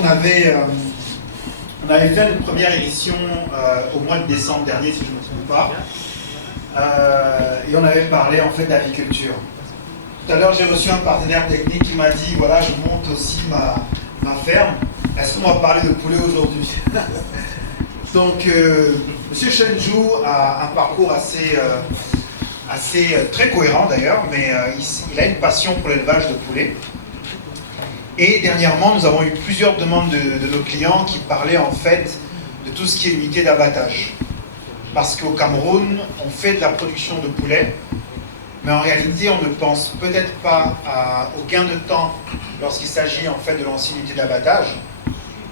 on avait fait une première émission au mois de décembre dernier, si je ne me trompe pas, et on avait parlé en fait d'agriculture. Tout à l'heure, j'ai reçu un partenaire technique qui m'a dit, voilà, je monte aussi ma ferme. Est-ce qu'on va parler de poulet aujourd'hui? Donc, M. Shenju a un parcours très cohérent d'ailleurs, mais il a une passion pour l'élevage de poulets. Et dernièrement, nous avons eu plusieurs demandes de nos clients qui parlaient en fait de tout ce qui est unité d'abattage. Parce qu'au Cameroun, on fait de la production de poulets, mais en réalité, on ne pense peut-être pas au gain de temps lorsqu'il s'agit en fait de lancer une unité d'abattage,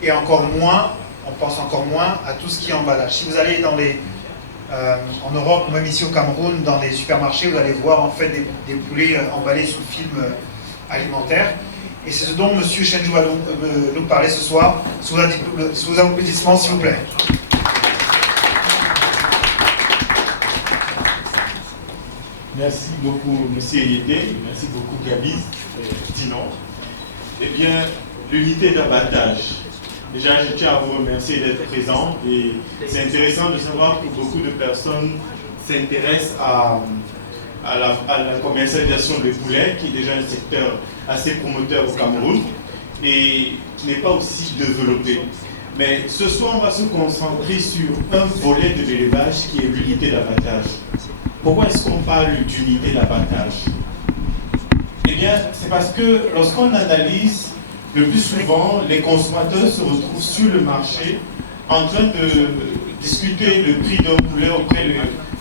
et encore moins, on pense encore moins à tout ce qui est emballage. Si vous allez en Europe, même ici au Cameroun, dans les supermarchés, vous allez voir en fait des poulets emballés sous film alimentaire. Et c'est ce dont M. Shenju va nous parler ce soir, sous applaudissements s'il vous plaît. Merci beaucoup, M. Yédé. Merci beaucoup, Gabi. Sinon, eh bien, l'unité d'abattage. Déjà, je tiens à vous remercier d'être présent. Et c'est intéressant de savoir que beaucoup de personnes s'intéressent à la commercialisation des poulets, qui est déjà un secteur assez promoteur au Cameroun et qui n'est pas aussi développé. Mais ce soir, on va se concentrer sur un volet de l'élevage qui est l'unité d'abattage. Pourquoi est-ce qu'on parle d'unité d'abattage? Eh bien, c'est parce que lorsqu'on analyse, le plus souvent, les consommateurs se retrouvent sur le marché en train de discuter le prix d'un poulet auprès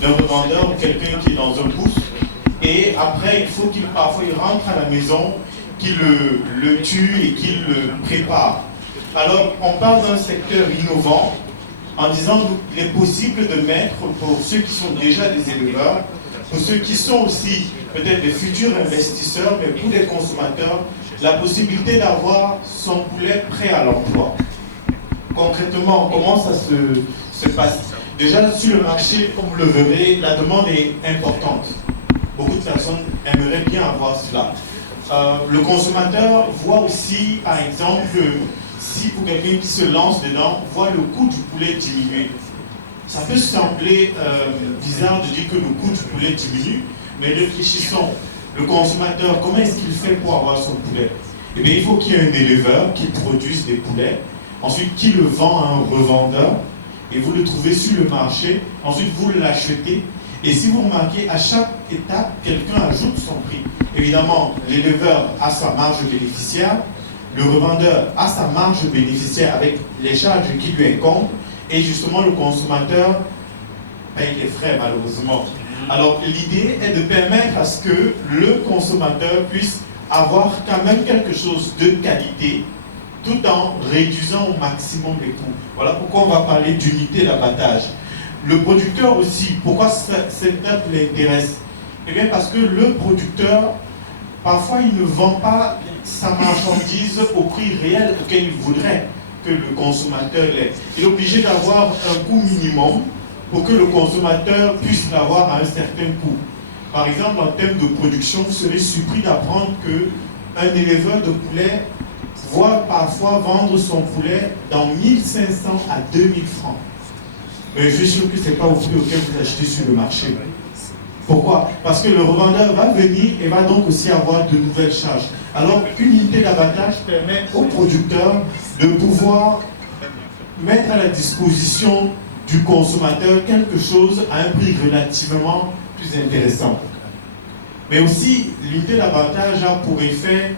d'un revendeur ou quelqu'un qui est dans un booth. Et après, il faut qu'il rentre à la maison, qu'il le tue et qu'il le prépare. Alors, on parle d'un secteur innovant en disant qu'il est possible de mettre, pour ceux qui sont déjà des éleveurs, pour ceux qui sont aussi peut-être des futurs investisseurs, mais pour les consommateurs, la possibilité d'avoir son poulet prêt à l'emploi. Concrètement, comment ça se passe? Déjà, sur le marché, comme vous le verrez, la demande est importante. Beaucoup de personnes aimeraient bien avoir cela. Le consommateur voit aussi, par exemple, si pour quelqu'un qui se lance dedans, voit le coût du poulet diminuer. Ça peut sembler bizarre de dire que le coût du poulet diminue, mais réfléchissons. Le consommateur, comment est-ce qu'il fait pour avoir son poulet? Eh bien, il faut qu'il y ait un éleveur qui produise des poulets, ensuite qui le vend à un revendeur, et vous le trouvez sur le marché, ensuite vous l'achetez. Et si vous remarquez, à chaque étape, quelqu'un ajoute son prix. Évidemment, l'éleveur a sa marge bénéficiaire, le revendeur a sa marge bénéficiaire avec les charges qui lui incombent, et justement le consommateur paye les frais malheureusement. Alors l'idée est de permettre à ce que le consommateur puisse avoir quand même quelque chose de qualité, tout en réduisant au maximum les coûts. Voilà pourquoi on va parler d'unité d'abattage. Le producteur aussi, pourquoi cette étape l'intéresse? Eh bien parce que le producteur, parfois il ne vend pas sa marchandise au prix réel auquel il voudrait que le consommateur l'ait. Il est obligé d'avoir un coût minimum pour que le consommateur puisse l'avoir à un certain coût. Par exemple, en termes de production, vous serez surpris d'apprendre qu'un éleveur de poulet voit parfois vendre son poulet dans 1500 à 2000 francs. Mais je suis sûr que ce n'est pas au prix auquel vous achetez sur le marché. Pourquoi? Parce que le revendeur va venir et va donc aussi avoir de nouvelles charges. Alors, une unité d'abattage permet aux producteurs de pouvoir mettre à la disposition du consommateur quelque chose à un prix relativement plus intéressant. Mais aussi, l'unité d'abattage a pour effet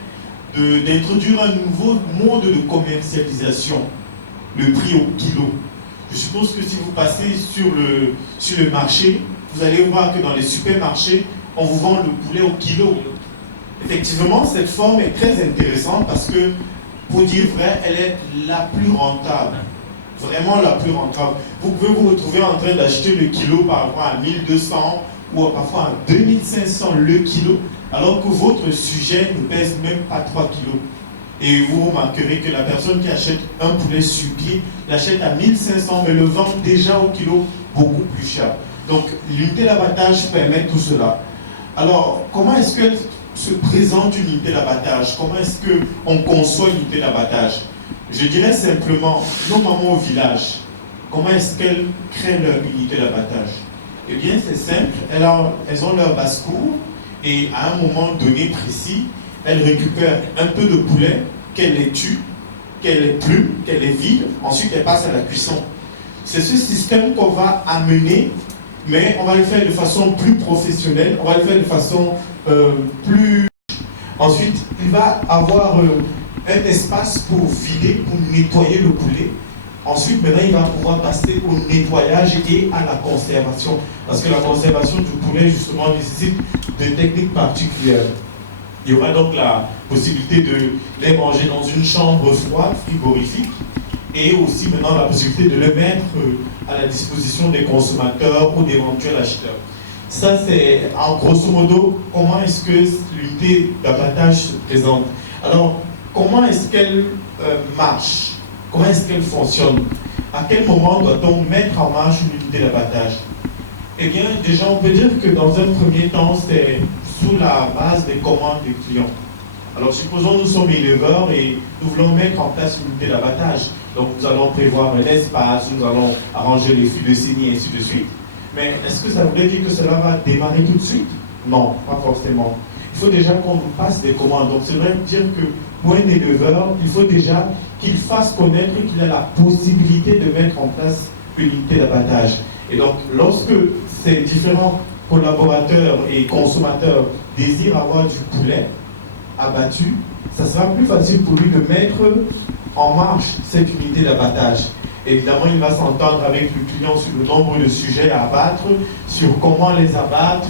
d'introduire un nouveau mode de commercialisation, le prix au kilo. Je suppose que si vous passez sur le marché, vous allez voir que dans les supermarchés, on vous vend le poulet au kilo. Effectivement, cette forme est très intéressante parce que, pour dire vrai, elle est la plus rentable. Vraiment la plus rentable. Vous pouvez vous retrouver en train d'acheter le kilo par rapport à 1200 ou parfois à 2500 le kilo, alors que votre sujet ne pèse même pas 3 kilos. Et vous remarquerez que la personne qui achète un poulet sur pied l'achète à 1500 mais le vend déjà au kilo beaucoup plus cher. Donc l'unité d'abattage permet tout cela. Alors comment est-ce que se présente une unité d'abattage? Comment est-ce qu'on conçoit une unité d'abattage? Je dirais simplement, nos mamans au village, comment est-ce qu'elles créent leur unité d'abattage? Eh bien, c'est simple, elles ont leur basse-cour et à un moment donné précis, elles récupèrent un peu de poulet, qu'elles les tuent, qu'elles les plument, qu'elles les vident, ensuite elles passent à la cuisson. C'est ce système qu'on va amener, mais on va le faire de façon plus professionnelle, on va le faire de façon plus... Ensuite, il va avoir un espace pour vider, pour nettoyer le poulet. Ensuite, maintenant, il va pouvoir passer au nettoyage et à la conservation. Parce que la conservation du poulet, justement, nécessite des techniques particulières. Il y aura donc la possibilité de les manger dans une chambre froide, frigorifique, et aussi maintenant la possibilité de les mettre à la disposition des consommateurs ou d'éventuels acheteurs. Ça, c'est en grosso modo comment est-ce que l'unité d'abattage se présente. Alors, comment est-ce qu'elle marche? Comment est-ce qu'elle fonctionne? À quel moment doit-on mettre en marche une unité d'abattage? Eh bien, déjà, on peut dire que dans un premier temps, c'est sous la base des commandes des clients. Alors, supposons nous sommes éleveurs et nous voulons mettre en place une unité d'abattage. Donc, nous allons prévoir un espace, nous allons arranger les fûts de saignée, et ainsi de suite. Mais est-ce que ça voudrait dire que cela va démarrer tout de suite? Non, pas forcément. Il faut déjà qu'on nous passe des commandes. Donc, ça veut dire que pour un éleveur, il faut déjà qu'il fasse connaître qu'il a la possibilité de mettre en place une unité d'abattage. Et donc, lorsque ces différents collaborateurs et consommateurs désirent avoir du poulet abattu, ça sera plus facile pour lui de mettre en marche cette unité d'abattage. Évidemment, il va s'entendre avec le client sur le nombre de sujets à abattre, sur comment les abattre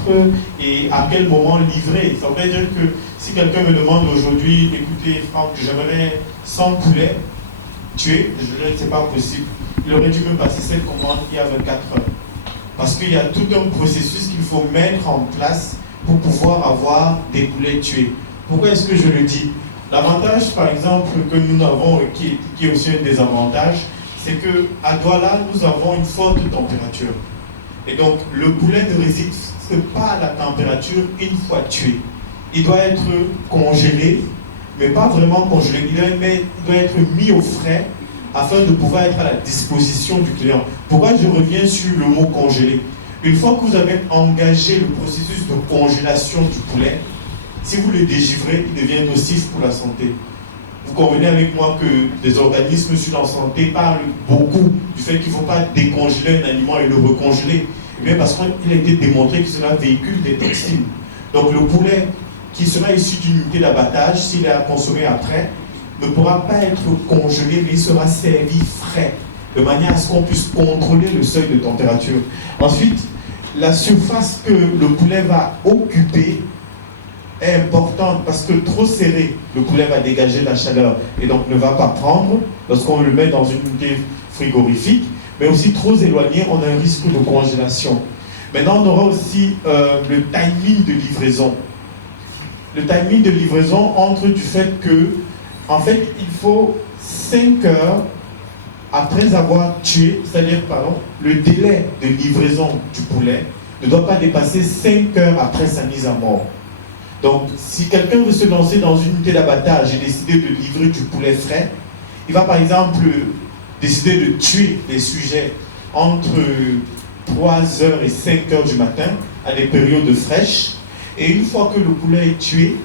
et à quel moment livrer. Ça veut dire que si quelqu'un me demande aujourd'hui, écoutez Franck, j'aimerais 100 poulets tués, je ne sais pas possible. Il aurait dû me passer cette commande il y a 24 heures. Parce qu'il y a tout un processus qu'il faut mettre en place pour pouvoir avoir des poulets tués. Pourquoi est-ce que je le dis? L'avantage, par exemple, que nous avons, qui est aussi un désavantage, c'est qu'à Douala, nous avons une forte température. Et donc, le poulet ne résiste pas à la température une fois tué. Il doit être congelé, mais pas vraiment congelé. Il doit être mis au frais afin de pouvoir être à la disposition du client. Pourquoi je reviens sur le mot congelé? Une fois que vous avez engagé le processus de congélation du poulet, si vous le dégivrez, il devient nocif pour la santé. Vous convenez avec moi que des organismes sur la santé parlent beaucoup du fait qu'il ne faut pas décongeler un aliment et le recongeler. Mais parce qu'il a été démontré que cela véhicule des toxines. Donc le poulet qui sera issu d'une unité d'abattage, s'il est à consommer après, ne pourra pas être congelé, mais il sera servi frais, de manière à ce qu'on puisse contrôler le seuil de température. Ensuite, la surface que le poulet va occuper est importante parce que trop serré, le poulet va dégager la chaleur et donc ne va pas prendre lorsqu'on le met dans une unité frigorifique, mais aussi trop éloigné, on a un risque de congélation. Maintenant, on aura aussi le timing de livraison. Le timing de livraison entre du fait que, en fait, il faut 5 heures après avoir tué, c'est-à-dire, le délai de livraison du poulet ne doit pas dépasser 5 heures après sa mise à mort. Donc, si quelqu'un veut se lancer dans une unité d'abattage et décider de livrer du poulet frais, il va par exemple décider de tuer les sujets entre 3h et 5h du matin à des périodes fraîches. Et une fois que le poulet est tué,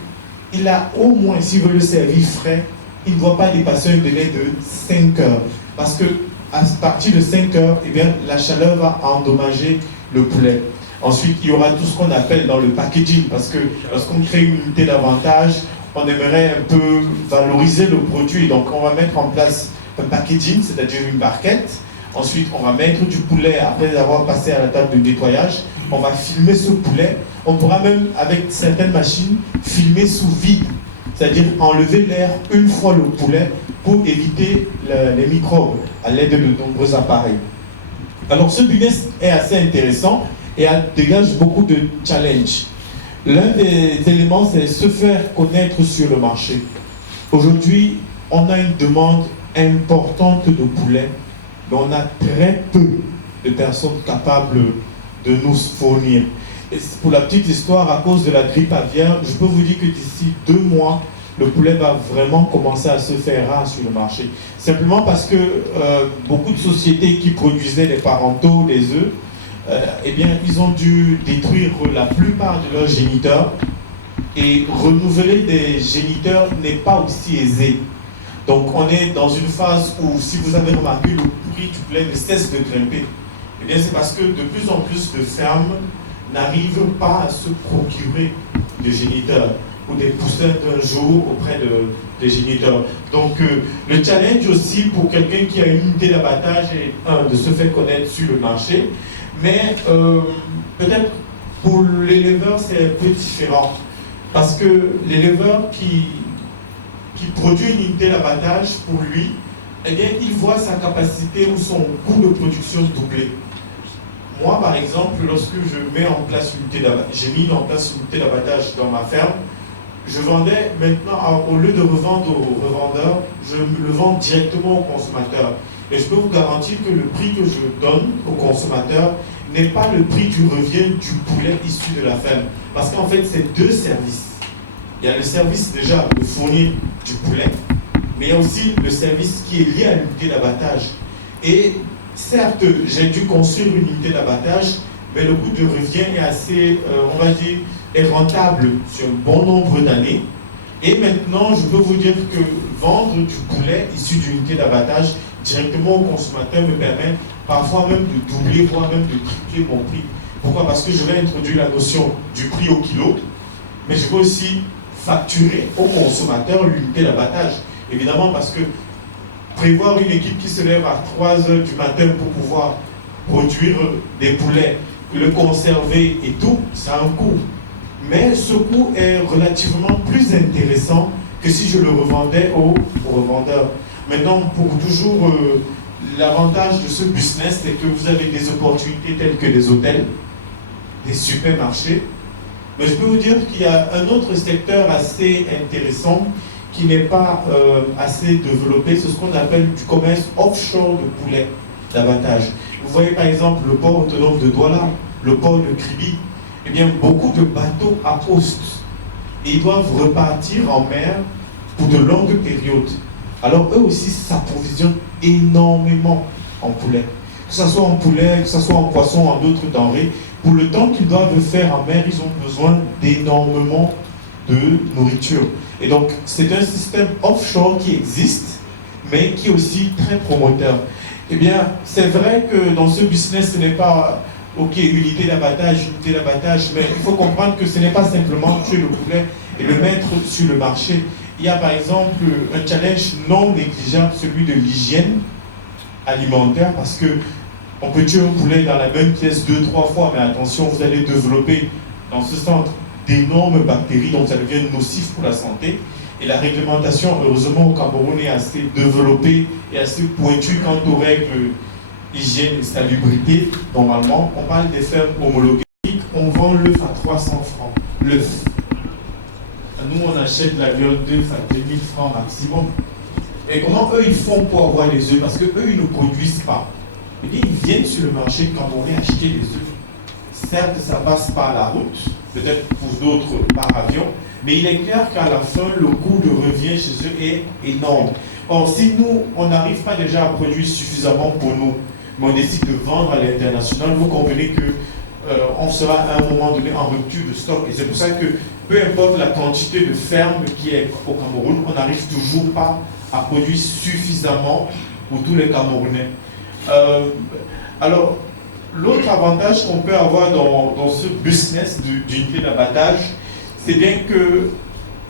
il a au moins, s'il veut le servir frais, il ne doit pas dépasser un délai de 5 heures. Parce que à partir de 5 heures, eh bien, la chaleur va endommager le poulet. Ensuite, il y aura tout ce qu'on appelle dans le packaging, parce que lorsqu'on crée une unité d'avantage, on aimerait un peu valoriser le produit. Donc, on va mettre en place un packaging, c'est-à-dire une barquette. Ensuite, on va mettre du poulet après avoir passé à la table de nettoyage. On va filmer ce poulet. On pourra même, avec certaines machines, filmer sous vide, c'est-à-dire enlever l'air une fois le poulet pour éviter les microbes à l'aide de nombreux appareils. Alors, ce business est assez intéressant et dégage beaucoup de challenges. L'un des éléments, c'est se faire connaître sur le marché. Aujourd'hui, on a une demande importante de poulet, mais on a très peu de personnes capables de nous fournir. Et pour la petite histoire, à cause de la grippe aviaire, je peux vous dire que d'ici 2 mois, le poulet va vraiment commencer à se faire rare sur le marché. Simplement parce que beaucoup de sociétés qui produisaient des parentaux, des œufs, eh bien, ils ont dû détruire la plupart de leurs géniteurs, et renouveler des géniteurs n'est pas aussi aisé. Donc on est dans une phase où, si vous avez remarqué, le prix du poulet ne cesse de grimper. Eh bien, c'est parce que de plus en plus de fermes n'arrivent pas à se procurer de géniteurs ou des poussins d'un jour auprès des géniteurs. Donc le challenge aussi pour quelqu'un qui a une unité d'abattage est de se faire connaître sur le marché, mais peut-être pour l'éleveur c'est un peu différent, parce que l'éleveur qui produit une unité d'abattage, pour lui, eh bien, il voit sa capacité ou son coût de production doubler. Moi, par exemple, lorsque je mets en place j'ai mis en place une unité d'abattage dans ma ferme, je vendais maintenant, au lieu de revendre aux revendeurs, je le vends directement aux consommateurs. Et je peux vous garantir que le prix que je donne aux consommateurs n'est pas le prix du revient du poulet issu de la ferme. Parce qu'en fait, c'est deux services. Il y a le service déjà de fournir du poulet, mais il y a aussi le service qui est lié à l'unité d'abattage. Et certes, j'ai dû construire une unité d'abattage, mais le coût de revient est assez, on va dire, est rentable sur un bon nombre d'années. Et maintenant, je peux vous dire que vendre du poulet issu d'une unité d'abattage directement au consommateur me permet parfois même de doubler, voire même de tripler mon prix. Pourquoi? Parce que je vais introduire la notion du prix au kilo, mais je peux aussi facturer au consommateur l'unité d'abattage. Évidemment, parce que prévoir une équipe qui se lève à 3 heures du matin pour pouvoir produire des poulets, le conserver et tout, ça a un coût. Mais ce coût est relativement plus intéressant que si je le revendais au revendeur. Maintenant, pour toujours, l'avantage de ce business, c'est que vous avez des opportunités telles que des hôtels, des supermarchés. Mais je peux vous dire qu'il y a un autre secteur assez intéressant qui n'est pas assez développé, c'est ce qu'on appelle du commerce offshore de poulet d'abattage. Vous voyez par exemple le port autonome de Douala, le port de Kribi, eh bien beaucoup de bateaux accostent et ils doivent repartir en mer pour de longues périodes. Alors eux aussi s'approvisionnent énormément en poulet. Que ce soit en poulet, que ce soit en poisson, en d'autres denrées. Pour le temps qu'ils doivent faire en mer, ils ont besoin d'énormément de nourriture. Et donc, c'est un système offshore qui existe, mais qui est aussi très promoteur. Eh bien, c'est vrai que dans ce business, ce n'est pas, ok, unité d'abattage, mais il faut comprendre que ce n'est pas simplement tuer le poulet et le mettre sur le marché. Il y a par exemple un challenge non négligeable, celui de l'hygiène alimentaire, parce que on peut tuer un poulet dans la même pièce 2-3 fois, mais attention, vous allez développer dans ce centre d'énormes bactéries, donc ça devient nocif pour la santé. Et la réglementation, heureusement, au Cameroun est assez développée et assez pointue quant aux règles hygiène et salubrité. Normalement, on parle des fermes homologuées. On vend l'œuf à 300 francs. L'œuf. Nous, on achète la viande d'œuf à 2000 francs maximum. Et comment eux, ils font pour avoir les œufs? Parce qu'eux, ils ne produisent pas. Ils viennent sur le marché camerounais acheter des œufs. Certes, ça passe par la route, peut-être pour d'autres par avion, mais il est clair qu'à la fin, le coût de revient chez eux est énorme. Or, si nous, on n'arrive pas déjà à produire suffisamment pour nous, mais on décide de vendre à l'international, vous comprenez que on sera à un moment donné en rupture de stock. Et c'est pour ça que, peu importe la quantité de fermes qui est au Cameroun, on n'arrive toujours pas à produire suffisamment pour tous les Camerounais. Alors, l'autre avantage qu'on peut avoir dans ce business d'unité d'abattage, c'est bien que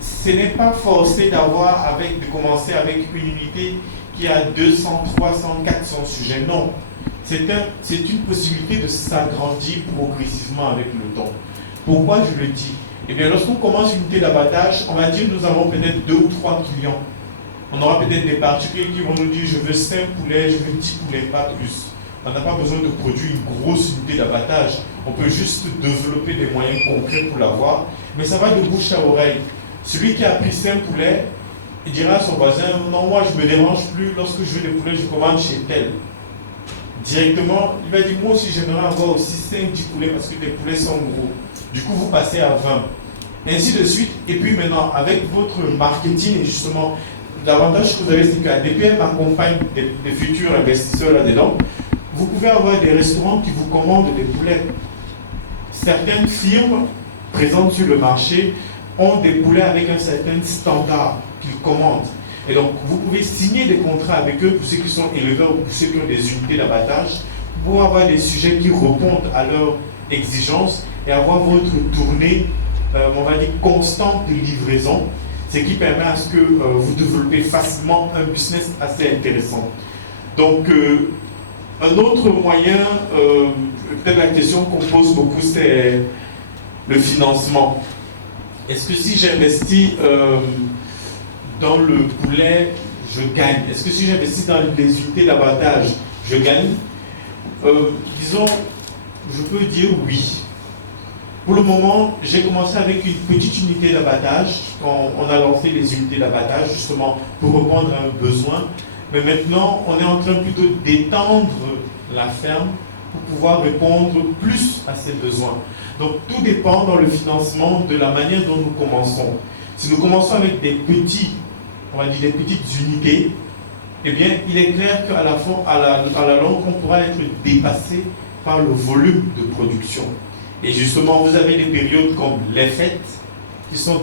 ce n'est pas forcé de commencer avec une unité qui a 200, 300, 400 sujets. Non, c'est une possibilité de s'agrandir progressivement avec le temps. Pourquoi je le dis? Eh bien, lorsqu'on commence une unité d'abattage, on va dire nous avons peut-être 2 ou 3 clients. On aura peut-être des particuliers qui vont nous dire je veux 5 poulets, je veux 10 poulets, pas plus. On n'a pas besoin de produire une grosse unité d'abattage. On peut juste développer des moyens concrets pour l'avoir. Mais ça va de bouche à oreille. Celui qui a pris 5 poulets, il dira à son voisin, non, moi je ne me dérange plus, lorsque je veux des poulets, je commande chez tel. Directement, il va dire, moi aussi j'aimerais avoir aussi 5-10 poulets parce que tes poulets sont gros. Du coup, vous passez à 20. ainsi de suite. Et puis maintenant, avec votre marketing, et justement, l'avantage que vous avez, c'est qu'ADPM accompagne des futurs investisseurs là-dedans. Vous pouvez avoir des restaurants qui vous commandent des poulets. Certaines firmes présentes sur le marché ont des poulets avec un certain standard qu'ils commandent. Et donc, vous pouvez signer des contrats avec eux pour ceux qui sont éleveurs ou pour ceux qui ont des unités d'abattage pour avoir des sujets qui répondent à leurs exigences et avoir votre tournée, on va dire, constante de livraison, ce qui permet à ce que vous développez facilement un business assez intéressant. Donc, un autre moyen, peut-être la question qu'on pose beaucoup, c'est le financement. Est-ce que si j'investis dans le poulet, je gagne? Est-ce que si j'investis dans les unités d'abattage, je gagne? Disons, je peux dire oui. Pour le moment, j'ai commencé avec une petite unité d'abattage, quand on a lancé les unités d'abattage, justement, pour répondre à un besoin. Mais maintenant, on est en train plutôt d'étendre la ferme pour pouvoir répondre plus à ces besoins. Donc, tout dépend dans le financement de la manière dont nous commençons. Si nous commençons avec des petits, on va dire des petites unités, eh bien, il est clair qu'à la fin, à la longue, on pourra être dépassé par le volume de production. Et justement, vous avez des périodes comme les fêtes, qui sont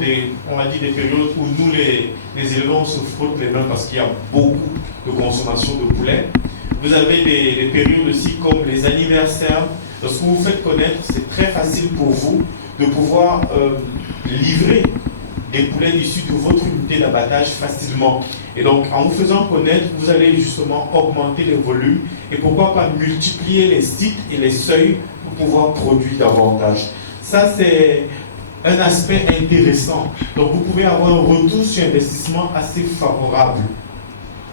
on va dire des périodes où nous, les éleveurs, on se frotte les mains parce qu'il y a beaucoup de consommation de poulet. Vous avez des périodes aussi comme les anniversaires. Lorsque vous vous faites connaître, c'est très facile pour vous de pouvoir livrer des poulets issus de votre unité d'abattage facilement. Et donc, en vous faisant connaître, vous allez justement augmenter les volumes et pourquoi pas multiplier les sites et les seuils pour pouvoir produire davantage. Ça, c'est un aspect intéressant. Donc, vous pouvez avoir un retour sur investissement assez favorable.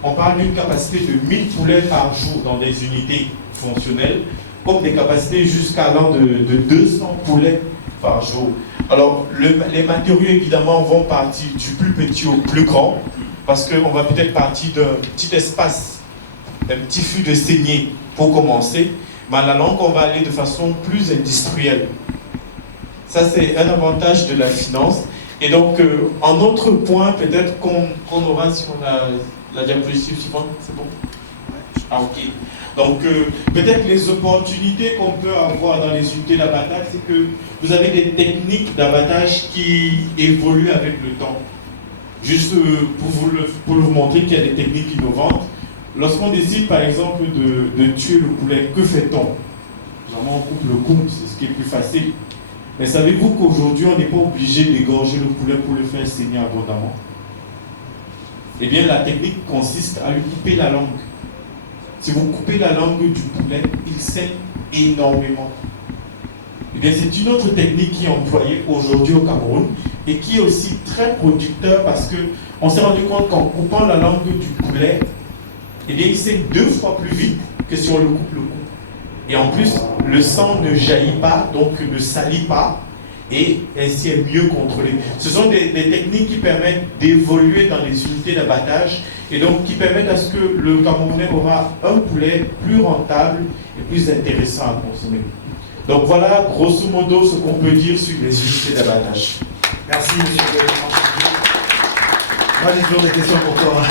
On parle d'une capacité de 1000 poulets par jour dans des unités fonctionnelles, comme des capacités jusqu'à l'an de 200 poulets par jour. Alors, les matériaux, évidemment, vont partir du plus petit au plus grand, parce qu'on va peut-être partir d'un petit espace, d'un petit flux de saignée pour commencer, mais à la longue, on va aller de façon plus industrielle. Ça, c'est un avantage de la finance. Et donc, un autre point, peut-être qu'on aura, si on a la diapositive suivante, c'est bon? Ah, ok. Donc, peut-être les opportunités qu'on peut avoir dans les unités d'abattage, c'est que vous avez des techniques d'abattage qui évoluent avec le temps. Juste pour vous montrer qu'il y a des techniques innovantes. Lorsqu'on décide, par exemple, de tuer le poulet, que fait-on? Généralement, on coupe le cou, c'est ce qui est plus facile. Mais savez-vous qu'aujourd'hui, on n'est pas obligé d'égorger le poulet pour le faire saigner abondamment? Eh bien, la technique consiste à lui couper la langue. Si vous coupez la langue du poulet, il saigne énormément. Eh bien, c'est une autre technique qui est employée aujourd'hui au Cameroun et qui est aussi très producteur parce qu'on s'est rendu compte qu'en coupant la langue du poulet, eh bien, il saigne 2 fois plus vite que si on le coupe le cou. Et en plus, le sang ne jaillit pas, donc ne salit pas, et ainsi est mieux contrôlé. Ce sont des techniques qui permettent d'évoluer dans les unités d'abattage et donc qui permettent à ce que le Camerounais aura un poulet plus rentable et plus intéressant à consommer. Donc voilà, grosso modo, ce qu'on peut dire sur les unités d'abattage. Merci, monsieur le président. Moi, j'ai toujours des questions pour toi.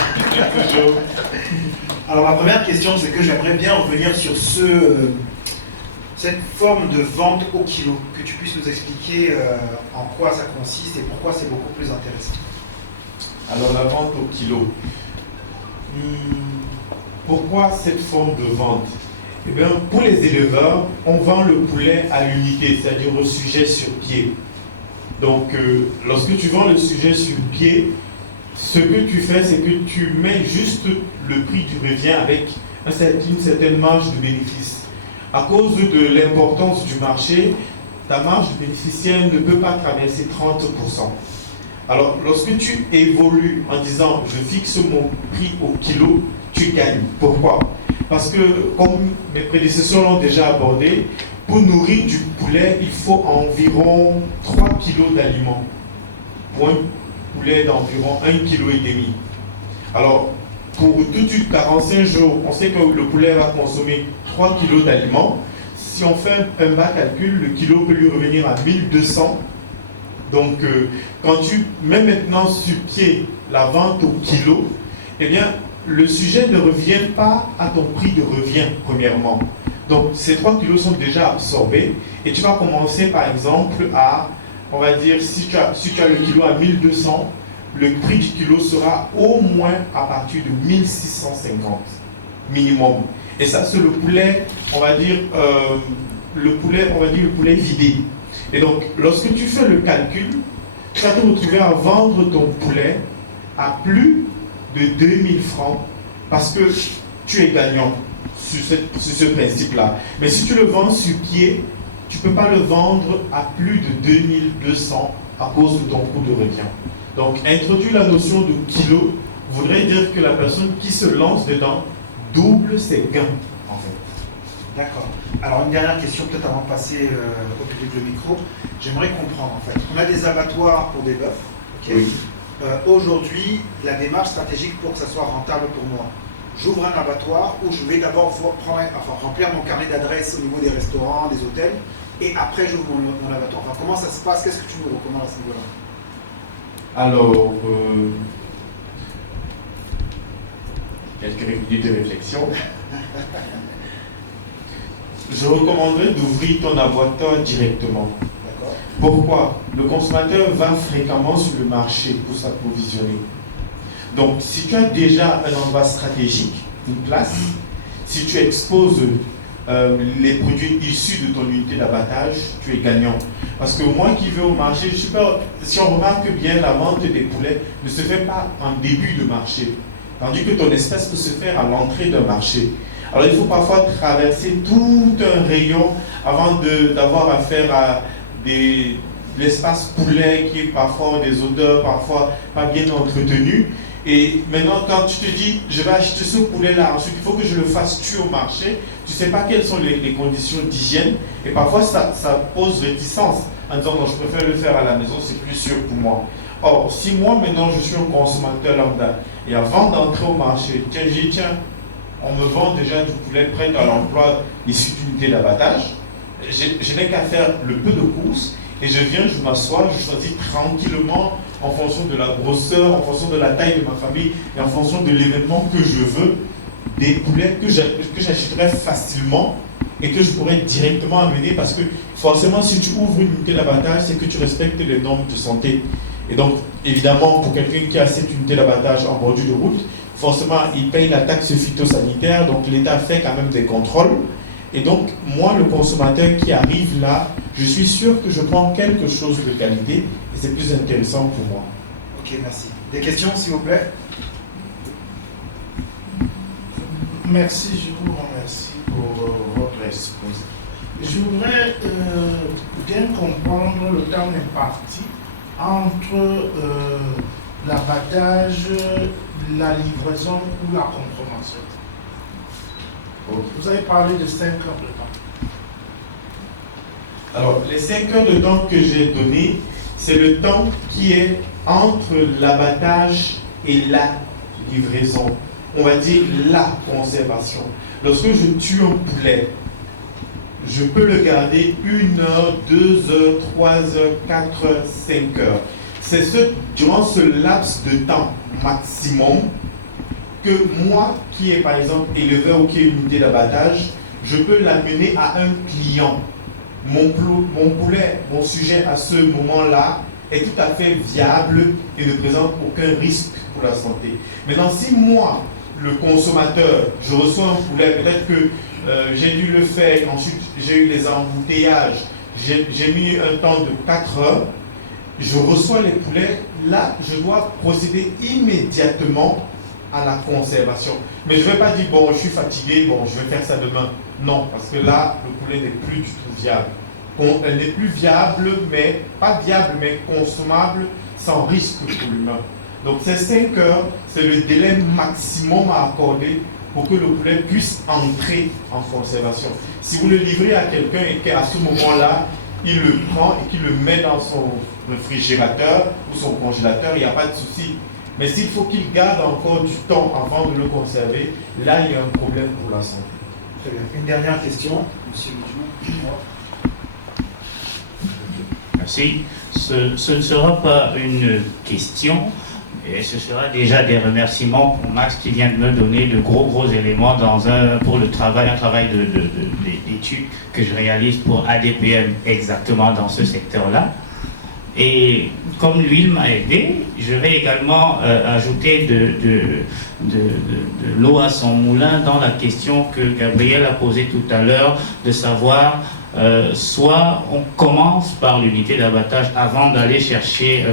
Alors, ma première question, c'est que j'aimerais bien revenir sur cette forme de vente au kilo, que tu puisses nous expliquer en quoi ça consiste et pourquoi c'est beaucoup plus intéressant. Alors, la vente au kilo. Pourquoi cette forme de vente? Eh bien, pour les éleveurs, on vend le poulet à l'unité, c'est-à-dire au sujet sur pied. Donc, lorsque tu vends le sujet sur pied, ce que tu fais, c'est que tu mets juste le prix du revient avec une certaine marge de bénéfice. À cause de l'importance du marché, ta marge de bénéficiaire ne peut pas traverser 30%. Alors, lorsque tu évolues en disant « je fixe mon prix au kilo », tu gagnes. Pourquoi? Parce que, comme mes prédécesseurs l'ont déjà abordé, pour nourrir du poulet, il faut environ 3 kg d'aliments. Pour un poulet d'environ 1,5 kg. Alors, pour tout 45 jours, on sait que le poulet va consommer 3 kg d'aliments. Si on fait un bas calcul, le kilo peut lui revenir à 1200 Donc, quand tu mets maintenant sur pied la vente au kilo, eh bien, le sujet ne revient pas à ton prix de revient, premièrement. Donc, ces 3 kilos sont déjà absorbés et tu vas commencer, par exemple, à, on va dire, si tu as le kilo à 1200, le prix du kilo sera au moins à partir de 1650 minimum. Et ça, c'est le poulet, on va dire, le poulet vidé. Et donc, lorsque tu fais le calcul, tu vas te retrouver à vendre ton poulet à plus de 2000 francs parce que tu es gagnant sur ce principe-là. Mais si tu le vends sur pied, tu ne peux pas le vendre à plus de 2200 à cause de ton coût de revient. Donc, introduire la notion de kilo voudrait dire que la personne qui se lance dedans double ses gains, en fait. D'accord. Alors, une dernière question, peut-être avant de passer au public le micro. J'aimerais comprendre, en fait. On a des abattoirs pour des bœufs. Okay. Oui. Aujourd'hui, la démarche stratégique pour que ça soit rentable pour moi, j'ouvre un abattoir où je vais d'abord remplir mon carnet d'adresses au niveau des restaurants, des hôtels, et après j'ouvre mon abattoir. Enfin, comment ça se passe? Qu'est-ce que tu me recommandes à ce niveau-là? Alors, quelques minutes de réflexion. Je recommanderais d'ouvrir ton abattoir directement. D'accord. Pourquoi? Le consommateur va fréquemment sur le marché pour s'approvisionner. Donc, si tu as déjà un endroit stratégique, une place, si tu exposes les produits issus de ton unité d'abattage, tu es gagnant. Parce que moi qui vais au marché, si on remarque bien, la vente des poulets ne se fait pas en début de marché, tandis que ton espèce peut se faire à l'entrée d'un marché. Alors il faut parfois traverser tout un rayon avant d'avoir affaire à l'espace poulet qui parfois ont des odeurs, parfois pas bien entretenues. Et maintenant, quand tu te dis, je vais acheter ce poulet-là, ensuite il faut que je le fasse tuer au marché, tu ne sais pas quelles sont les conditions d'hygiène. Et parfois, ça pose réticence en disant, non, je préfère le faire à la maison, c'est plus sûr pour moi. Or, si moi, maintenant, je suis un consommateur lambda, et avant d'entrer au marché, tiens, on me vend déjà du poulet prêt à l'emploi issu d'unité d'abattage, je n'ai qu'à faire le peu de courses, et je viens, je m'assois, je choisis tranquillement en fonction de la grosseur, en fonction de la taille de ma famille et en fonction de l'événement que je veux, des poulets que j'achèterais facilement et que je pourrais directement amener parce que forcément si tu ouvres une unité d'abattage, c'est que tu respectes les normes de santé. Et donc évidemment pour quelqu'un qui a cette unité d'abattage en bordure de route, forcément il paye la taxe phytosanitaire, donc l'État fait quand même des contrôles. Et donc moi le consommateur qui arrive là, je suis sûr que je prends quelque chose de qualité et c'est plus intéressant pour moi. Ok, merci. Des questions, s'il vous plaît? Merci, je vous remercie pour votre exposé. Je voudrais bien comprendre le temps imparti entre l'abattage, la livraison ou la consommation. Vous avez parlé de 5 heures de temps. Alors, les 5 heures de temps que j'ai donné, c'est le temps qui est entre l'abattage et la livraison. On va dire la conservation. Lorsque je tue un poulet, je peux le garder 1 heure, 2 heures, 3 heures, 4 heures, 5 heures. C'est durant ce laps de temps maximum que moi, qui est par exemple éleveur ou qui est unité d'abattage, je peux l'amener à un client. Mon poulet, mon sujet à ce moment-là est tout à fait viable et ne présente aucun risque pour la santé. Maintenant, si moi, le consommateur, je reçois un poulet, peut-être que j'ai dû le faire, ensuite j'ai eu les embouteillages, j'ai mis un temps de 4 heures, je reçois les poulets, là, je dois procéder immédiatement à la conservation. Mais je ne vais pas dire, bon, je suis fatigué, bon, je vais faire ça demain. Non, parce que là, le poulet n'est plus du tout viable. Elle n'est plus viable, mais pas viable, mais consommable sans risque pour l'humain. Donc ces 5 heures, c'est le délai maximum à accorder pour que le poulet puisse entrer en conservation. Si vous le livrez à quelqu'un et qu'à ce moment-là, il le prend et qu'il le met dans son réfrigérateur ou son congélateur, il n'y a pas de souci. Mais s'il faut qu'il garde encore du temps avant de le conserver, là, il y a un problème pour la santé. Très bien. Une dernière question, monsieur Ludimont. Merci. Merci. Ce ne sera pas une question, et ce sera déjà des remerciements pour Max qui vient de me donner de gros éléments pour un travail d'études que je réalise pour ADPM exactement dans ce secteur-là. Et comme lui il m'a aidé, je vais également ajouter de l'eau à son moulin dans la question que Gabriel a posée tout à l'heure, de savoir soit on commence par l'unité d'abattage avant d'aller chercher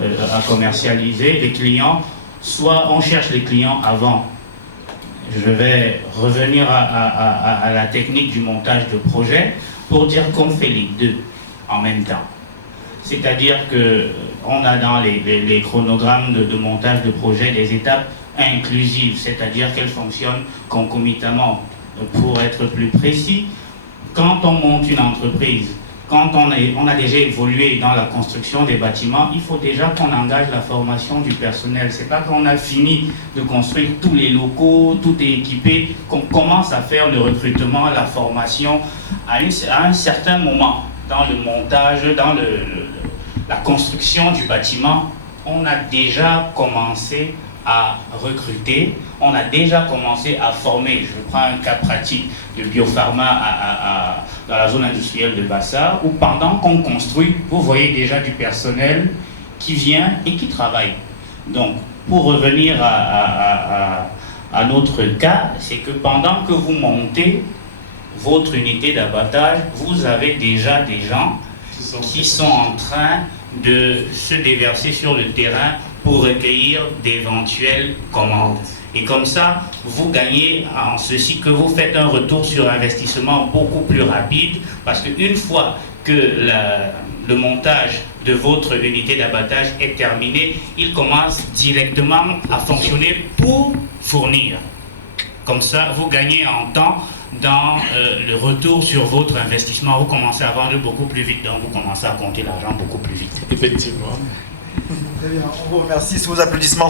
à commercialiser les clients, soit on cherche les clients avant. Je vais revenir à la technique du montage de projet pour dire qu'on fait les deux en même temps. C'est-à-dire qu'on a dans les chronogrammes de montage de projet des étapes inclusives, c'est-à-dire qu'elles fonctionnent concomitamment. Pour être plus précis, quand on monte une entreprise, quand on a déjà évolué dans la construction des bâtiments, il faut déjà qu'on engage la formation du personnel. C'est pas qu'on a fini de construire tous les locaux, tout est équipé, qu'on commence à faire le recrutement, la formation à un certain moment. Dans le montage, dans la construction du bâtiment, on a déjà commencé à recruter, on a déjà commencé à former. Je prends un cas pratique de biopharma dans la zone industrielle de Bassa, où pendant qu'on construit, vous voyez déjà du personnel qui vient et qui travaille. Donc, pour revenir à notre cas, c'est que pendant que vous montez votre unité d'abattage, vous avez déjà des gens qui sont en train de se déverser sur le terrain pour recueillir d'éventuelles commandes. Et comme ça, vous gagnez en ceci que vous faites un retour sur investissement beaucoup plus rapide, parce qu'une fois que le montage de votre unité d'abattage est terminé, il commence directement à fonctionner pour fournir. Comme ça, vous gagnez en temps dans le retour sur votre investissement. Vous commencez à vendre beaucoup plus vite, donc vous commencez à compter l'argent beaucoup plus vite. Effectivement. On vous remercie sous vos applaudissements.